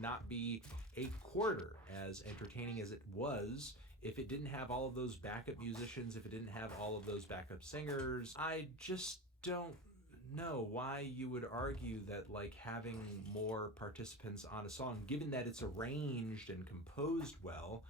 not be a quarter as entertaining as it was if it didn't have all of those backup musicians, if it didn't have all of those backup singers. I just don't know why you would argue that like having more participants on a song, given that it's arranged and composed well,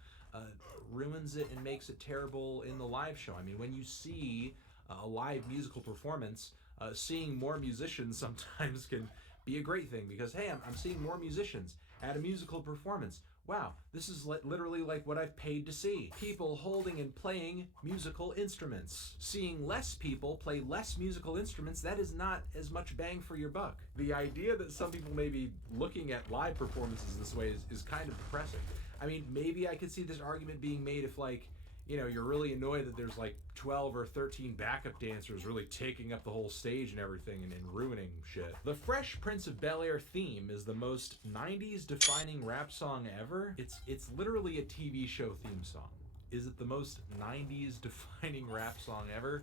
ruins it and makes it terrible in the live show. I mean, when you see a live musical performance, seeing more musicians sometimes can be a great thing because, hey, I'm seeing more musicians at a musical performance. Wow, this is literally like what I've paid to see. People holding and playing musical instruments. Seeing less people play less musical instruments, that is not as much bang for your buck. The idea that some people may be looking at live performances this way is kind of depressing. I mean, maybe I could see this argument being made if, like, you know, you're really annoyed that there's like 12 or 13 backup dancers really taking up the whole stage and everything and ruining shit. The Fresh Prince of Bel-Air theme is the most 90s defining rap song ever. It's literally a TV show theme song. Is it the most 90s defining rap song ever?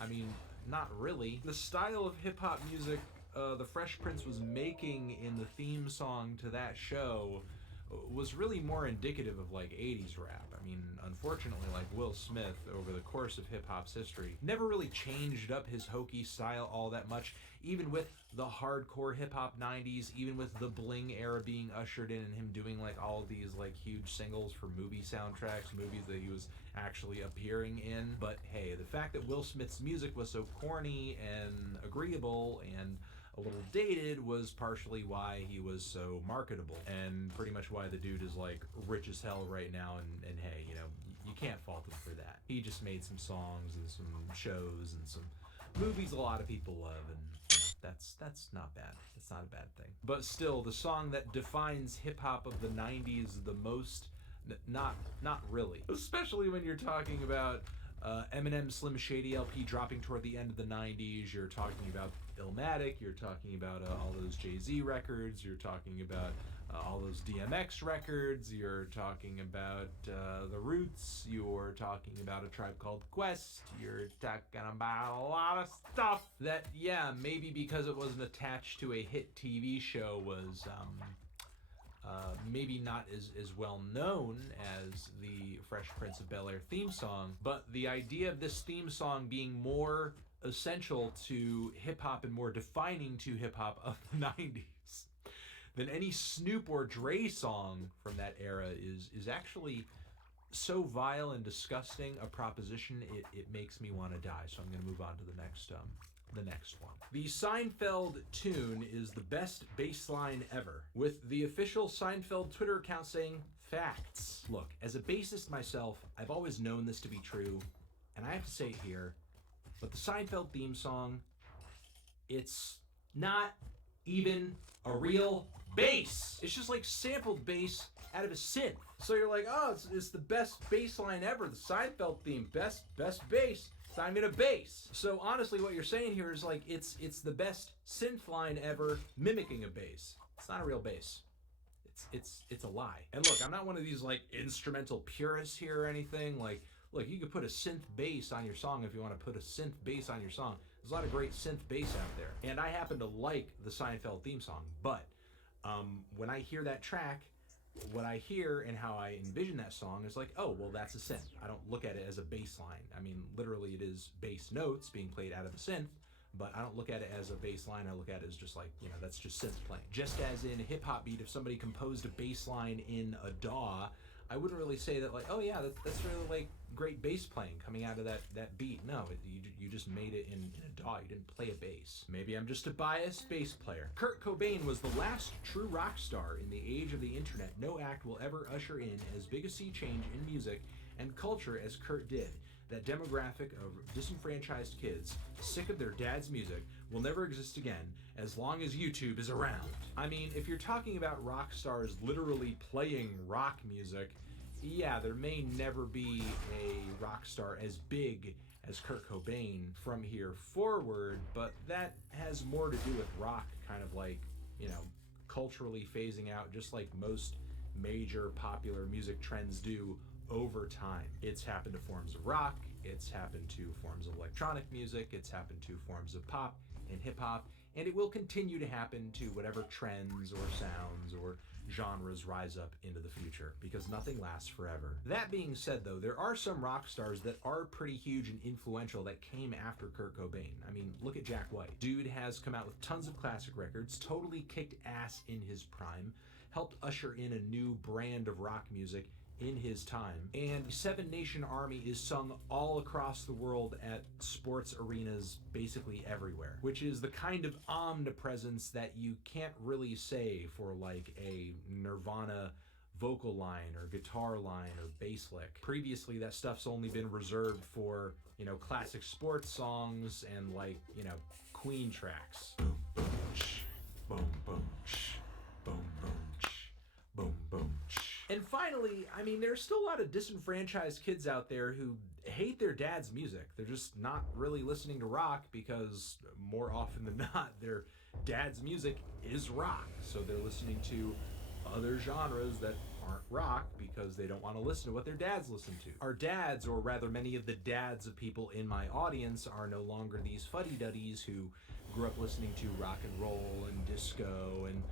I mean, not really. The style of hip-hop music the Fresh Prince was making in the theme song to that show was really more indicative of like 80s rap. I mean, unfortunately, like Will Smith, over the course of hip-hop's history, never really changed up his hokey style all that much, even with the hardcore hip-hop 90s, even with the bling era being ushered in and him doing like all of these like huge singles for movie soundtracks, movies that he was actually appearing in. But hey, the fact that Will Smith's music was so corny and agreeable and a little dated was partially why he was so marketable, and pretty much why the dude is like rich as hell right now, and hey, you know, you can't fault him for that. He just made some songs and some shows and some movies a lot of people love, and you know, that's not bad. That's not a bad thing. But still, the song that defines hip-hop of the 90s the most, not really. Especially when you're talking about Eminem Slim Shady LP dropping toward the end of the 90s. You're talking about Illmatic. You're talking about all those Jay-Z records. You're talking about all those DMX records. You're talking about The Roots. You're talking about A Tribe Called Quest. You're talking about a lot of stuff that, yeah, maybe because it wasn't attached to a hit TV show was maybe not as well known as the Fresh Prince of Bel-Air theme song, but the idea of this theme song being more essential to hip-hop and more defining to hip-hop of the 90s than any Snoop or Dre song from that era is actually so vile and disgusting a proposition, it makes me want to die. So I'm going to move on to the next one. The Seinfeld tune is the best bass line ever, with the official Seinfeld Twitter account saying, facts. Look, as a bassist myself, I've always known this to be true, and I have to say it here, but the Seinfeld theme song, it's not even a real bass. It's just like sampled bass out of a synth. So you're like, oh, it's the best bass line ever. The Seinfeld theme, best bass. It's not even a bass. So honestly, what you're saying here is like it's the best synth line ever mimicking a bass. It's not a real bass. It's a lie. And look, I'm not one of these like instrumental purists here or anything. Like, look, you could put a synth bass on your song if you want to put a synth bass on your song. There's a lot of great synth bass out there. And I happen to like the Seinfeld theme song, but when I hear that track, what I hear and how I envision that song is like, oh, well, that's a synth. I don't look at it as a bass line. I mean, literally it is bass notes being played out of a synth, but I don't look at it as a bass line. I look at it as just like, you know, that's just synth playing. Just as in a hip hop beat, if somebody composed a bass line in a DAW, I wouldn't really say that like, oh yeah, that's really like great bass playing coming out of that beat. No, you just made it in a DAW. You didn't play a bass. Maybe I'm just a biased bass player. Kurt Cobain was the last true rock star in the age of the internet. No act will ever usher in as big a sea change in music and culture as Kurt did. That demographic of disenfranchised kids, sick of their dad's music, will never exist again as long as YouTube is around. I mean, if you're talking about rock stars literally playing rock music, yeah, there may never be a rock star as big as Kurt Cobain from here forward, but that has more to do with rock kind of like, you know, culturally phasing out, just like most major popular music trends do over time. It's happened to forms of rock, it's happened to forms of electronic music, it's happened to forms of pop and hip hop, and it will continue to happen to whatever trends or sounds or genres rise up into the future, because nothing lasts forever. That being said, though, there are some rock stars that are pretty huge and influential that came after Kurt Cobain. I mean, look at Jack White. Dude has come out with tons of classic records, totally kicked ass in his prime, helped usher in a new brand of rock music in his time, and Seven Nation Army is sung all across the world at sports arenas basically everywhere, which is the kind of omnipresence that you can't really say for like a Nirvana vocal line or guitar line or bass lick. Previously, that stuff's only been reserved for, you know, classic sports songs and like, you know, Queen tracks. Boom, boom, shh, boom, boom, shh, boom, boom, shh, boom, boom, shh. And finally, I mean, there's still a lot of disenfranchised kids out there who hate their dad's music. They're just not really listening to rock because more often than not, their dad's music is rock. So they're listening to other genres that aren't rock because they don't want to listen to what their dads listen to. Our dads, or rather many of the dads of people in my audience, are no longer these fuddy-duddies who grew up listening to rock and roll and disco and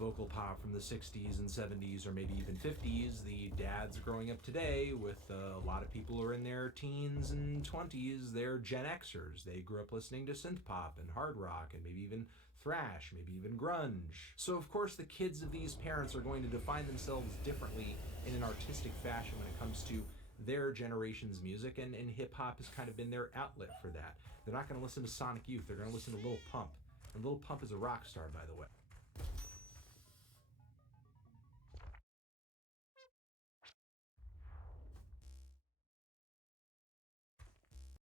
vocal pop from the 60s and 70s or maybe even 50s. The dads growing up today, with a lot of people who are in their teens and 20s, they're Gen Xers. They grew up listening to synth pop and hard rock and maybe even thrash, maybe even grunge. So of course the kids of these parents are going to define themselves differently in an artistic fashion when it comes to their generation's music, and hip-hop has kind of been their outlet for that. They're not going to listen to Sonic Youth, they're going to listen to Lil Pump. And Lil Pump is a rock star, by the way.